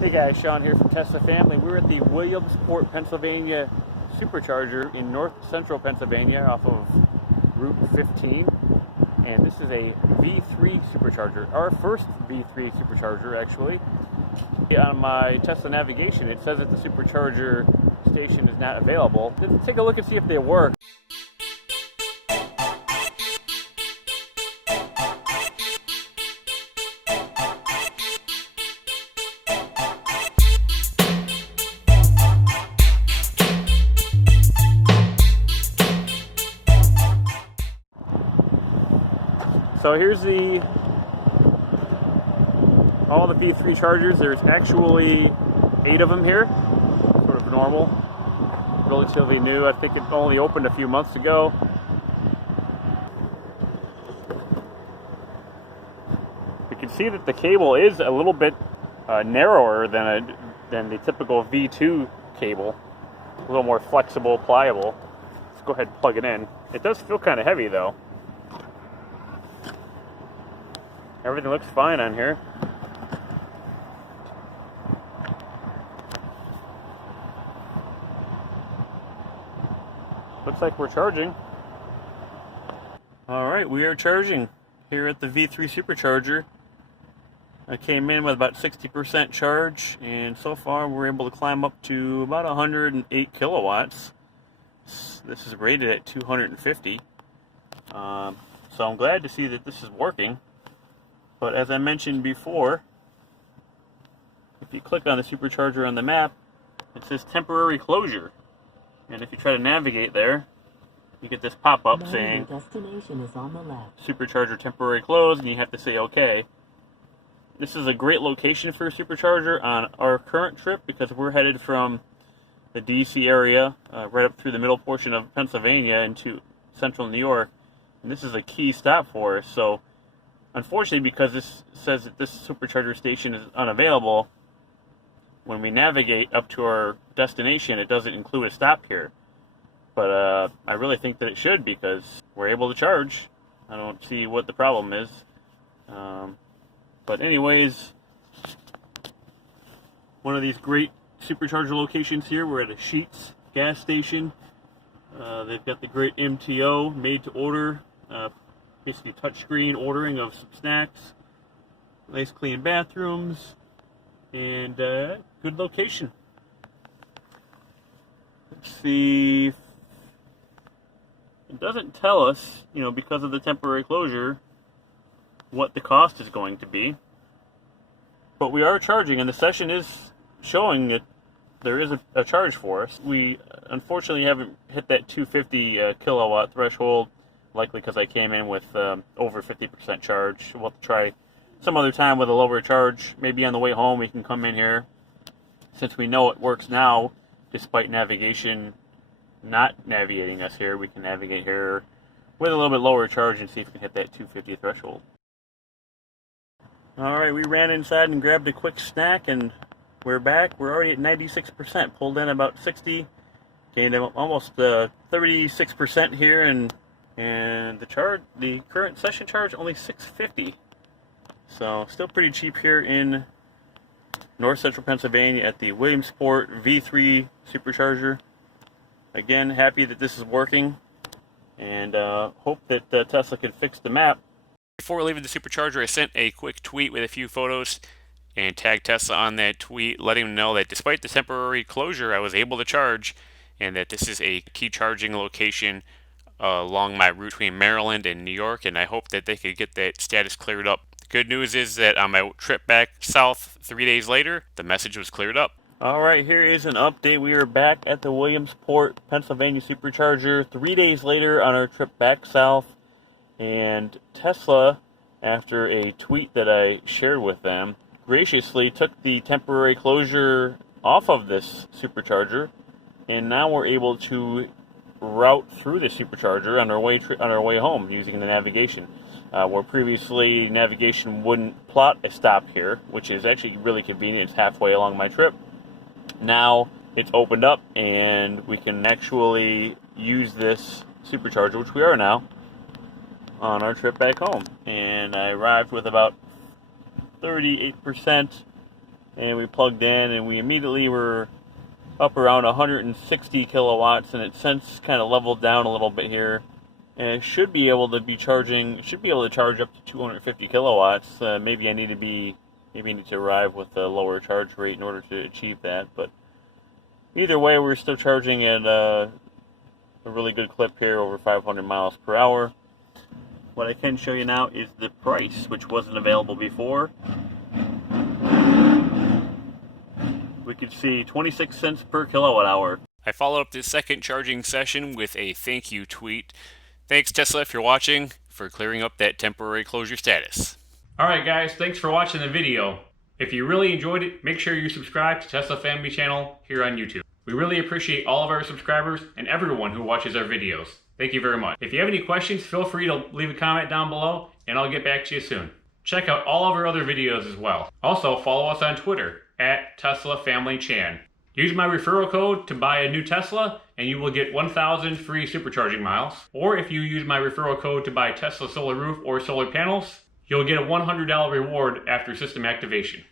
Hey guys, Sean here from Tesla Family. We're at the Williamsport, Pennsylvania Supercharger in north central Pennsylvania off of Route 15. And this is a V3 Supercharger, our first V3 Supercharger actually. On my Tesla navigation it says that the Supercharger station is not available. Let's take a look and see if they work. So here's all the V3 chargers. There's actually 8 of them here, sort of normal, relatively new. I think it only opened a few months ago. You can see that the cable is a little bit narrower than the typical V2 cable, a little more flexible, pliable. Let's go ahead and plug it in. It does feel kind of heavy though. Everything looks fine on here. Looks like we're charging. Alright, we are charging here at the V3 Supercharger. I came in with about 60% charge, and so far we're able to climb up to about 108 kilowatts. This is rated at 250. So I'm glad to see that this is working. But as I mentioned before, if you click on the Supercharger on the map, it says temporary closure. And if you try to navigate there, you get this pop-up saying destination is on the left. Supercharger temporary closed, and you have to say OK. This is a great location for a Supercharger on our current trip because we're headed from the DC area right up through the middle portion of Pennsylvania into central New York. And this is a key stop for us. So unfortunately, because this says that this Supercharger station is unavailable, when we navigate up to our destination, it doesn't include a stop here. But I really think that it should, because we're able to charge. I don't see what the problem is. But anyways, one of these great Supercharger locations here. We're at a Sheetz gas station. They've got the great MTO, made to order. Basically touchscreen ordering of some snacks, nice clean bathrooms, and good location. Let's see. It doesn't tell us, because of the temporary closure, what the cost is going to be. But we are charging, and the session is showing that there is a charge for us. We unfortunately haven't hit that 250 kilowatt threshold. Likely because I came in with over 50% charge. We'll have to try some other time with a lower charge. Maybe on the way home we can come in here. Since we know it works now, despite navigation not navigating us here, we can navigate here with a little bit lower charge and see if we can hit that 250 threshold. Alright, we ran inside and grabbed a quick snack, and we're back. We're already at 96%. Pulled in about 60. Gained almost 36% here, and the current session charge only $6.50. So still pretty cheap here in north central Pennsylvania at the Williamsport V3 Supercharger. Again, happy that this is working, and hope that Tesla can fix the map. Before leaving the Supercharger, I sent a quick tweet with a few photos and tagged Tesla on that tweet, letting them know that despite the temporary closure, I was able to charge, and that this is a key charging location along my route between Maryland and New York, and I hope that they could get that status cleared up. The good news is that on my trip back south 3 days later, the message was cleared up. Alright, here is an update. We are back at the Williamsport, Pennsylvania Supercharger 3 days later on our trip back south, and Tesla, after a tweet that I shared with them, graciously took the temporary closure off of this Supercharger, and now we're able to route through the Supercharger on our way home using the navigation. Where previously navigation wouldn't plot a stop here, which is actually really convenient. It's halfway along my trip. Now it's opened up and we can actually use this Supercharger, which we are now, on our trip back home. And I arrived with about 38%, and we plugged in, and we immediately were up around 160 kilowatts, and it's since kind of leveled down a little bit here, and it should be able to charge up to 250 kilowatts. Maybe I need to arrive with a lower charge rate in order to achieve that, but either way, we're still charging at a really good clip here, over 500 miles per hour. What I can show you now is the price, which wasn't available before. We could see 26 cents per kilowatt hour. I followed up this second charging session with a thank you tweet. Thanks, Tesla, if you're watching, for clearing up that temporary closure status. Alright guys, thanks for watching the video. If you really enjoyed it, make sure you subscribe to Tesla Family Channel here on YouTube. We really appreciate all of our subscribers and everyone who watches our videos. Thank you very much. If you have any questions, feel free to leave a comment down below and I'll get back to you soon. Check out all of our other videos as well. Also, follow us on Twitter at Tesla Family Chan. Use my referral code to buy a new Tesla and you will get 1,000 free supercharging miles. Or if you use my referral code to buy Tesla solar roof or solar panels, you'll get a $100 reward after system activation.